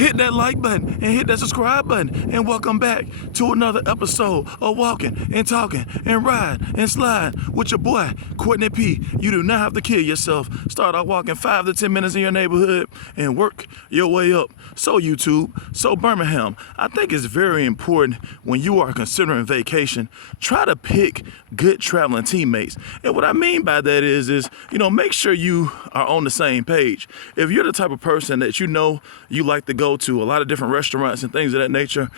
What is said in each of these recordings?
hit that like button and hit that subscribe button. And welcome back to another episode of Walking and Talking and Riding and Sliding with your boy, Courtney P. You do not have to kill yourself. Start out walking 5 to 10 minutes in your neighborhood and work your way up. So YouTube, so Birmingham, I think it's very important when you are considering vacation, try to pick good traveling teammates. And what I mean by that is make sure you are on the same page. If you're the type of person that you like to go to a lot of different restaurants and things of that nature,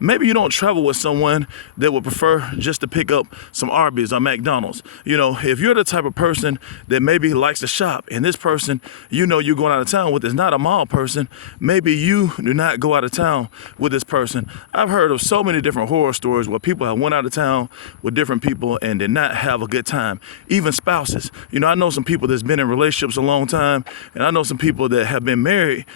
maybe you don't travel with someone that would prefer just to pick up some Arby's or McDonald's. If you're the type of person that maybe likes to shop and this person you're going out of town with is not a mall person, maybe you do not go out of town with this person. I've heard of so many different horror stories where people have went out of town with different people and did not have a good time. Even spouses. I know some people that's been in relationships a long time, and I know some people that have been married,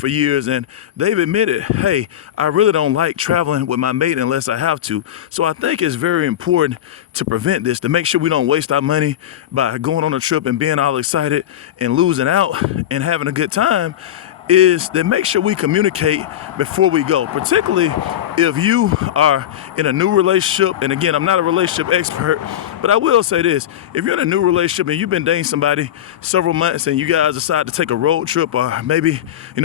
for years, and they've admitted, hey, I really don't like traveling with my mate unless I have to. So I think it's very important to prevent this, to make sure we don't waste our money by going on a trip and being all excited and losing out and having a good time, is that make sure we communicate before we go, particularly if you are in a new relationship. And again, I'm not a relationship expert, but I will say this: if you're in a new relationship and you've been dating somebody several months and you guys decide to take a road trip or maybe,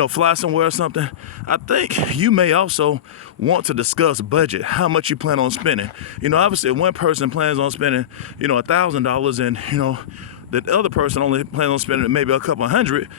fly somewhere or something, I think you may also want to discuss budget, how much you plan on spending. Obviously if one person plans on spending, $1,000 and, the other person only plans on spending maybe a couple hundred,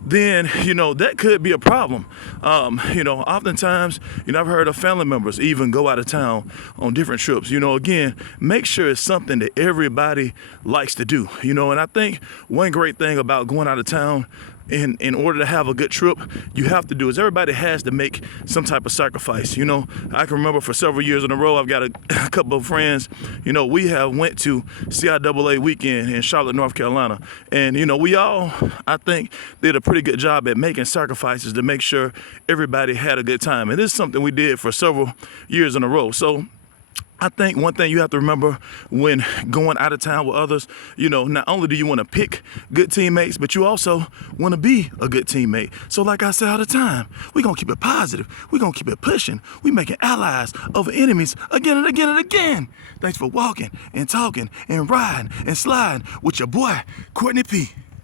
then, that could be a problem. Oftentimes, I've heard of family members even go out of town on different trips. Again, make sure it's something that everybody likes to do. And I think one great thing about going out of town, in order to have a good trip, you have to do is everybody has to make some type of sacrifice. I can remember for several years in a row, I've got a couple of friends, we have went to CIAA weekend in Charlotte, North Carolina. And, we all, I think, did a pretty good job at making sacrifices to make sure everybody had a good time. And this is something we did for several years in a row. So I think one thing you have to remember when going out of town with others, not only do you want to pick good teammates, but you also want to be a good teammate. So like I say all the time, we're going to keep it positive. We're going to keep it pushing. We're making allies over enemies again and again and again. Thanks for walking and talking and riding and sliding with your boy, Courtney P.